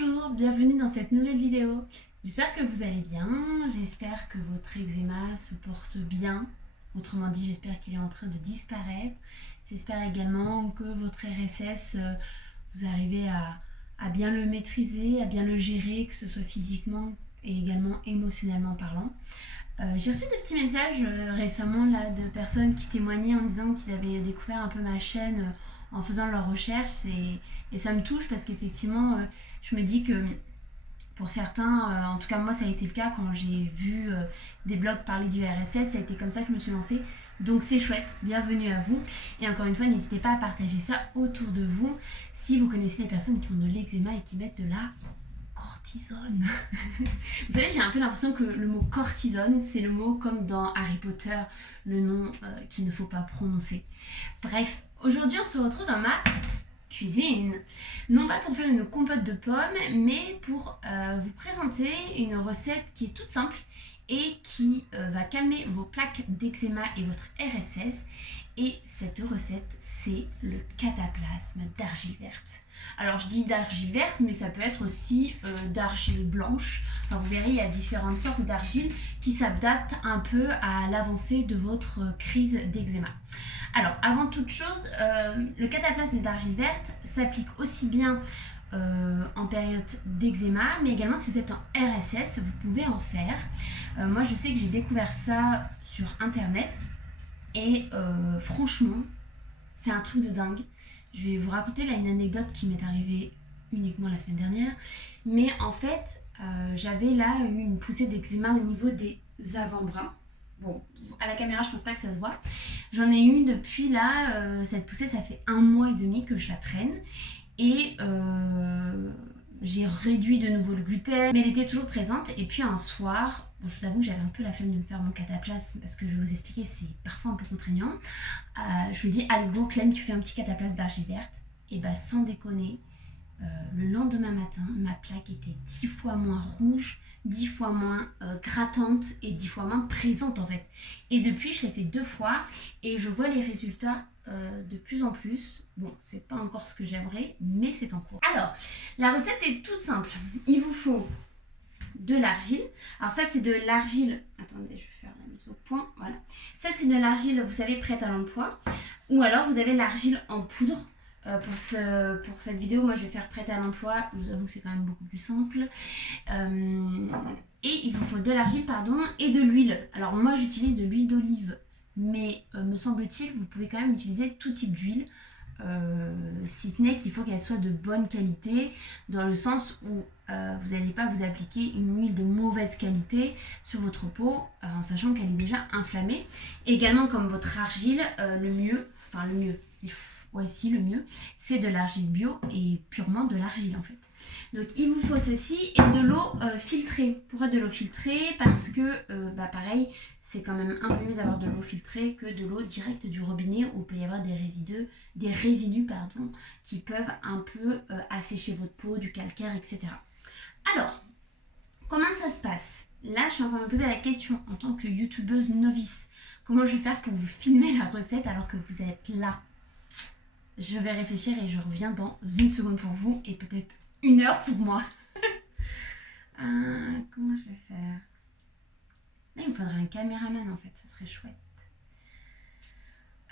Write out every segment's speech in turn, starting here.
Bonjour, bienvenue dans cette nouvelle vidéo. J'espère que vous allez bien, j'espère que votre eczéma se porte bien. Autrement dit, j'espère qu'il est en train de disparaître. J'espère également que votre RSS, vous arrivez à bien le maîtriser, à bien le gérer, que ce soit physiquement et également émotionnellement parlant. J'ai reçu des petits messages récemment là, de personnes qui témoignaient en disant qu'ils avaient découvert un peu ma chaîne en faisant leurs recherches et ça me touche parce qu'effectivement je me dis que pour certains, en tout cas moi ça a été le cas quand j'ai vu des blogs parler du RSS, ça a été comme ça que je me suis lancée. Donc c'est chouette, bienvenue à vous. Et encore une fois, n'hésitez pas à partager ça autour de vous si vous connaissez des personnes qui ont de l'eczéma et qui mettent de la cortisone. Vous savez, j'ai un peu l'impression que le mot cortisone, c'est le mot comme dans Harry Potter, le nom qu'il ne faut pas prononcer. Bref, aujourd'hui on se retrouve dans ma cuisine. Non pas pour faire une compote de pommes, mais pour vous présenter une recette qui est toute simple et qui va calmer vos plaques d'eczéma et votre RSS. Et cette recette, c'est le cataplasme d'argile verte. Alors je dis d'argile verte, mais ça peut être aussi d'argile blanche. Enfin, vous verrez, il y a différentes sortes d'argile qui s'adaptent un peu à l'avancée de votre crise d'eczéma. Alors, avant toute chose, le cataplasme d'argile verte s'applique aussi bien en période d'eczéma, mais également si vous êtes en RSS, vous pouvez en faire. Moi, je sais que j'ai découvert ça sur internet et franchement, c'est un truc de dingue. Je vais vous raconter là une anecdote qui m'est arrivée uniquement la semaine dernière, mais en fait, j'avais là eu une poussée d'eczéma au niveau des avant-bras. Bon, à la caméra, je pense pas que ça se voit. J'en ai eu depuis là, cette poussée, ça fait 1 mois et demi que je la traîne. Et j'ai réduit de nouveau le gluten, mais elle était toujours présente. Et puis un soir, bon, je vous avoue que j'avais un peu la flemme de me faire mon cataplasme parce que je vais vous expliquer, c'est parfois un peu contraignant. Je me dis, allez go Clem, tu fais un petit cataplasme d'argile verte. Et bah sans déconner, le lendemain matin, ma plaque était 10 fois moins rouge, 10 fois moins grattante et 10 fois moins présente en fait. Et depuis, je l'ai fait 2 fois et je vois les résultats de plus en plus. Bon, c'est pas encore ce que j'aimerais, mais c'est en cours. Alors, la recette est toute simple. Il vous faut de l'argile. Alors ça, c'est de l'argile... Attendez, je vais faire la mise au point. Voilà. Ça, c'est de l'argile, vous savez, prête à l'emploi. Ou alors, vous avez l'argile en poudre. Pour cette vidéo, moi je vais faire prête à l'emploi. Je vous avoue que c'est quand même beaucoup plus simple. Et il vous faut de l'argile, pardon, et de l'huile. Alors moi j'utilise de l'huile d'olive, mais me semble-t-il, vous pouvez quand même utiliser tout type d'huile. Si ce n'est qu'il faut qu'elle soit de bonne qualité, dans le sens où vous n'allez pas vous appliquer une huile de mauvaise qualité sur votre peau, en sachant qu'elle est déjà inflammée. Et également, comme votre argile, le mieux, le mieux, c'est de l'argile bio et purement de l'argile en fait. Donc il vous faut ceci et de l'eau filtrée. Pourquoi de l'eau filtrée? Parce que pareil, c'est quand même un peu mieux d'avoir de l'eau filtrée que de l'eau directe du robinet où il peut y avoir des résidus qui peuvent un peu assécher votre peau, du calcaire, etc. Alors, comment ça se passe? Là, je suis en train de me poser la question en tant que youtubeuse novice. Comment je vais faire pour vous filmer la recette alors que vous êtes là? Je vais réfléchir et je reviens dans une seconde pour vous et peut-être 1 heure pour moi. Comment je vais faire? Là, il me faudrait un caméraman en fait, ce serait chouette.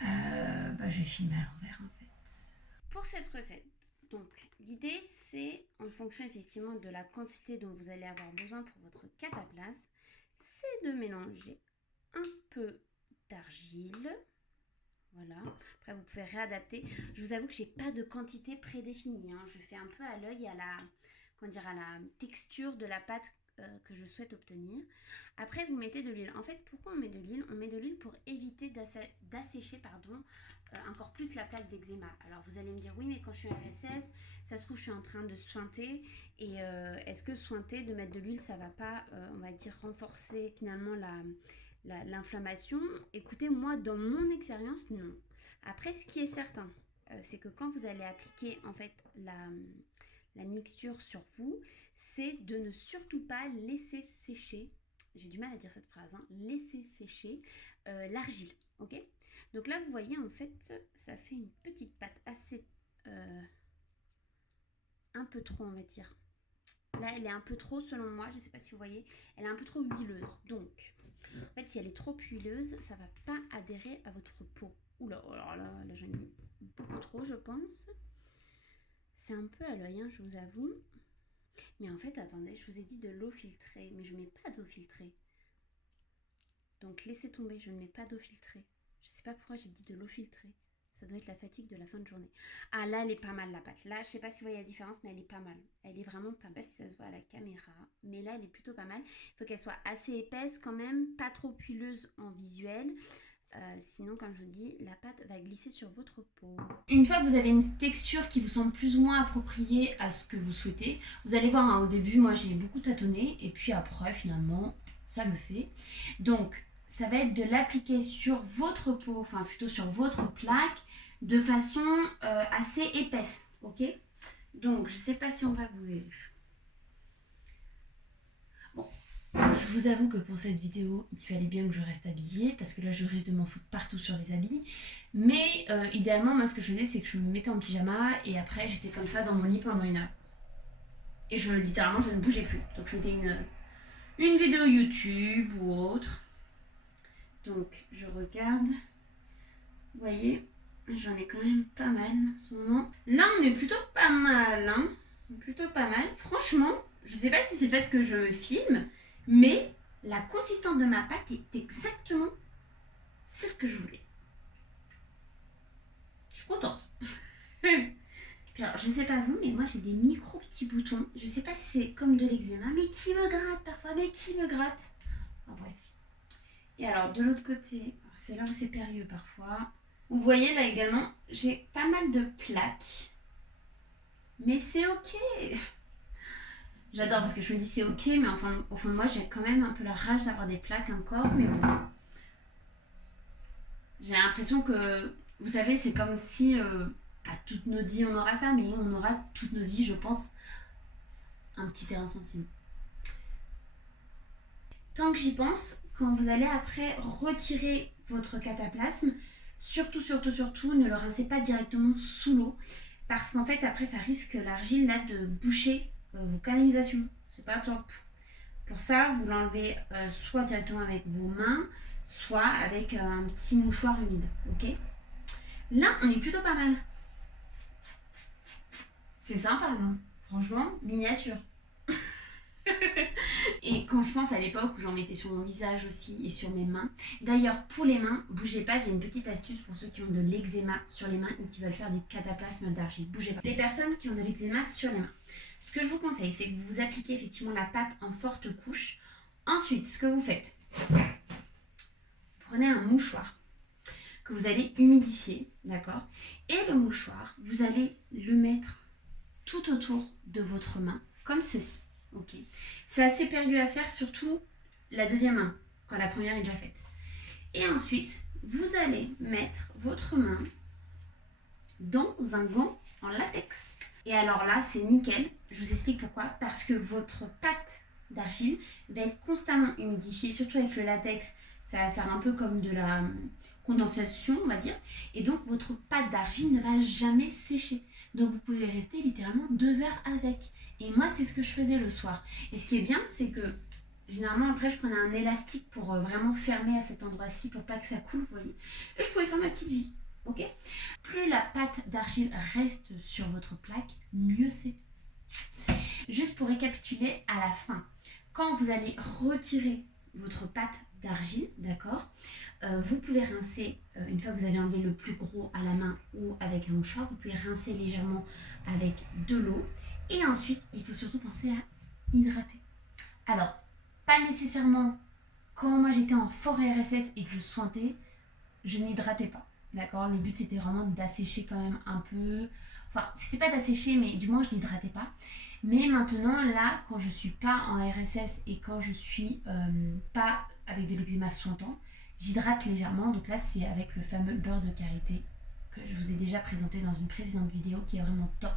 Je vais filmer à l'envers en fait. Pour cette recette, donc l'idée c'est, en fonction effectivement de la quantité dont vous allez avoir besoin pour votre cataplasme, c'est de mélanger un peu d'argile. Voilà. Après, vous pouvez réadapter. Je vous avoue que j'ai pas de quantité prédéfinie. Je fais un peu à l'œil et à la texture de la pâte que je souhaite obtenir. Après, vous mettez de l'huile. En fait, pourquoi on met de l'huile? On met de l'huile pour éviter d'assécher encore plus la plaque d'eczéma. Alors, vous allez me dire, oui, mais quand je suis en RSS, ça se trouve, je suis en train de sointer. Et est-ce que sointer, de mettre de l'huile, ça va pas, on va dire, renforcer finalement l'inflammation? Écoutez, moi, dans mon expérience, non. Après, ce qui est certain, c'est que quand vous allez appliquer en fait la mixture sur vous, c'est de ne surtout pas laisser sécher, j'ai du mal à dire cette phrase, laisser sécher l'argile, ok? Donc là, vous voyez, en fait, ça fait une petite pâte assez, un peu trop, on va dire, Là, elle est un peu trop, selon moi, je ne sais pas si vous voyez, elle est un peu trop huileuse. Donc, en fait, si elle est trop huileuse, ça ne va pas adhérer à votre peau. Oula, alors là j'en ai mis beaucoup trop, je pense. C'est un peu à l'œil, hein, je vous avoue. Mais en fait, attendez, je vous ai dit de l'eau filtrée, mais je ne mets pas d'eau filtrée. Donc, laissez tomber, je ne mets pas d'eau filtrée. Je ne sais pas pourquoi j'ai dit de l'eau filtrée. Ça doit être la fatigue de la fin de journée. Ah, là, elle est pas mal, la pâte. Là, je sais pas si vous voyez la différence, mais elle est pas mal. Elle est vraiment pas mal. Je sais pas si ça se voit à la caméra. Mais là, elle est plutôt pas mal. Il faut qu'elle soit assez épaisse quand même. Pas trop huileuse en visuel. Sinon, comme je vous dis, la pâte va glisser sur votre peau. Une fois que vous avez une texture qui vous semble plus ou moins appropriée à ce que vous souhaitez, vous allez voir, hein, au début, moi, j'ai beaucoup tâtonné. Et puis après, finalement, ça le fait. Donc, ça va être de l'appliquer sur votre peau, enfin plutôt sur votre plaque, de façon assez épaisse, ok? Donc, je sais pas si on va vous... Bon, je vous avoue que pour cette vidéo, il fallait bien que je reste habillée, parce que là, je risque de m'en foutre partout sur les habits. Mais idéalement, moi, ce que je faisais, c'est que je me mettais en pyjama, et après, j'étais comme ça dans mon lit pendant 1 heure. Et littéralement, je ne bougeais plus. Donc, je mettais une vidéo YouTube ou autre. Donc, je regarde. Vous voyez, j'en ai quand même pas mal en ce moment. Là, on est plutôt pas mal, hein. Plutôt pas mal. Franchement, je sais pas si c'est le fait que je me filme, mais la consistance de ma pâte est exactement celle que je voulais. Je suis contente. Puis alors, je sais pas vous, mais moi j'ai des micro petits boutons. Je sais pas si c'est comme de l'eczéma, mais qui me gratte parfois, mais qui me gratte. Enfin bref. Et alors, de l'autre côté, c'est là où c'est périlleux parfois. Vous voyez là également, j'ai pas mal de plaques. Mais c'est ok. J'adore parce que je me dis c'est ok, mais enfin, au fond de moi, j'ai quand même un peu la rage d'avoir des plaques encore. Mais bon. J'ai l'impression que, vous savez, c'est comme si, pas toute notre vie on aura ça, mais on aura toute notre vie, je pense, un petit terrain sensible. Tant que j'y pense, quand vous allez après retirer votre cataplasme, surtout, ne le rincez pas directement sous l'eau. Parce qu'en fait, après, ça risque l'argile là de boucher vos canalisations. C'est pas top. Pour ça, vous l'enlevez soit directement avec vos mains, soit avec un petit mouchoir humide. Ok? Là, on est plutôt pas mal. C'est sympa, non? Franchement, miniature. Et quand je pense à l'époque où j'en mettais sur mon visage aussi et sur mes mains. D'ailleurs, pour les mains, bougez pas, j'ai une petite astuce pour ceux qui ont de l'eczéma sur les mains et qui veulent faire des cataplasmes d'argile. Bougez pas. Les personnes qui ont de l'eczéma sur les mains. Ce que je vous conseille, c'est que vous appliquez effectivement la pâte en forte couche. Ensuite, ce que vous faites, prenez un mouchoir que vous allez humidifier, d'accord? Et le mouchoir, vous allez le mettre tout autour de votre main, comme ceci. Ok. C'est assez périlleux à faire, surtout la deuxième main, quand la première est déjà faite. Et ensuite, vous allez mettre votre main dans un gant en latex. Et alors là, c'est nickel. Je vous explique pourquoi. Parce que votre pâte d'argile va être constamment humidifiée, surtout avec le latex. Ça va faire un peu comme de la condensation, on va dire. Et donc, votre pâte d'argile ne va jamais sécher. Donc, vous pouvez rester littéralement 2 heures avec. Et moi, c'est ce que je faisais le soir. Et ce qui est bien, c'est que généralement, après, je prenais un élastique pour vraiment fermer à cet endroit-ci pour pas que ça coule, vous voyez. Et je pouvais faire ma petite vie. Ok? Plus la pâte d'argile reste sur votre plaque, mieux c'est. Juste pour récapituler à la fin, quand vous allez retirer votre pâte d'argile, d'accord, vous pouvez rincer, une fois que vous avez enlevé le plus gros à la main ou avec un mouchoir, vous pouvez rincer légèrement avec de l'eau. Et ensuite, il faut surtout penser à hydrater. Alors, pas nécessairement quand moi j'étais en fort RSS et que je sointais, je n'hydratais pas. D'accord? Le but c'était vraiment d'assécher quand même un peu. Enfin, c'était pas d'assécher, mais du moins je n'hydratais pas. Mais maintenant, là, quand je suis pas en RSS et quand je suis pas avec de l'eczéma sointant, j'hydrate légèrement. Donc là, c'est avec le fameux beurre de karité que je vous ai déjà présenté dans une précédente vidéo qui est vraiment top.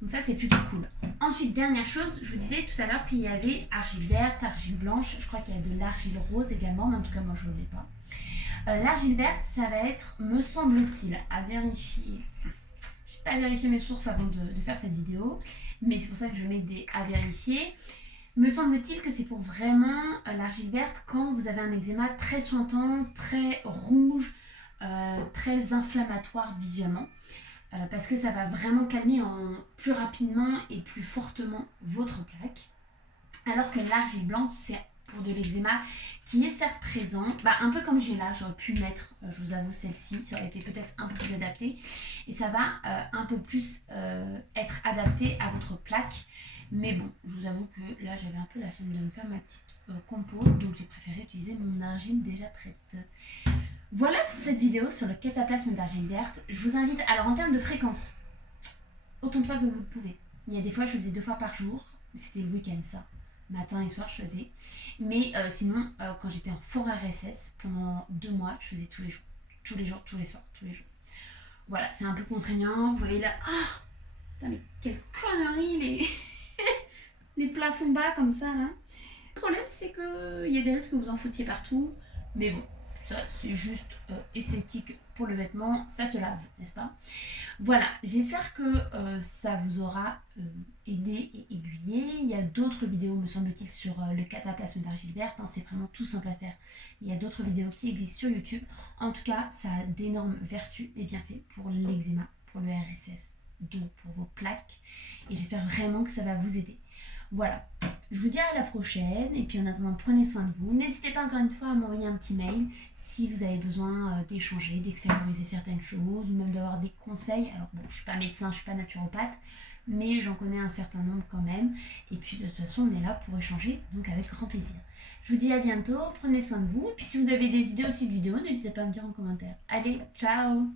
Donc ça, c'est plutôt cool. Ensuite, dernière chose, je vous disais tout à l'heure qu'il y avait argile verte, argile blanche. Je crois qu'il y a de l'argile rose également, mais en tout cas, moi, je ne l'ai pas. L'argile verte, ça va être, me semble-t-il, à vérifier. J'ai pas vérifié mes sources avant de faire cette vidéo, mais c'est pour ça que je mets des à vérifier. Me semble-t-il que c'est pour vraiment l'argile verte quand vous avez un eczéma très suintant, très rouge, très inflammatoire visuellement. Parce que ça va vraiment calmer plus rapidement et plus fortement votre plaque. Alors que l'argile blanche, c'est pour de l'eczéma qui est certes présent, un peu comme j'ai là, j'aurais pu mettre, je vous avoue, celle-ci, ça aurait été peut-être un peu plus adapté, et ça va un peu plus être adapté à votre plaque. Mais bon, je vous avoue que là, j'avais un peu la flemme de me faire ma petite compo, donc j'ai préféré utiliser mon argile déjà prête. Voilà pour cette vidéo sur le cataplasme d'argile verte. Je vous invite, alors en termes de fréquence, autant de fois que vous le pouvez. Il y a des fois, je faisais 2 fois par jour, c'était le week-end ça. Matin et soir, je faisais. Mais sinon, quand j'étais en fort RSS, pendant 2 mois, je faisais tous les jours. Tous les jours, tous les soirs, tous les jours. Voilà, c'est un peu contraignant. Vous voyez là, putain, mais quelle connerie les plafonds bas comme ça là. Le problème, c'est qu'il y a des risques que vous en foutiez partout. Mais bon, ça c'est juste esthétique pour le vêtement, ça se lave, n'est-ce pas? Voilà, j'espère que ça vous aura aidé et aiguillé. Il y a d'autres vidéos, me semble-t-il, sur le cataplasme d'argile verte, hein, c'est vraiment tout simple à faire. Il y a d'autres vidéos qui existent sur YouTube. En tout cas, ça a d'énormes vertus et bienfaits pour l'eczéma, pour le RSS, donc pour vos plaques. Et j'espère vraiment que ça va vous aider. Voilà, je vous dis à la prochaine et puis en attendant, prenez soin de vous. N'hésitez pas encore une fois à m'envoyer un petit mail si vous avez besoin d'échanger, d'extérioriser certaines choses ou même d'avoir des conseils. Alors bon, je suis pas médecin, je suis pas naturopathe, mais j'en connais un certain nombre quand même. Et puis de toute façon, on est là pour échanger, donc avec grand plaisir. Je vous dis à bientôt, prenez soin de vous. Et puis si vous avez des idées aussi de vidéos, n'hésitez pas à me dire en commentaire. Allez, ciao!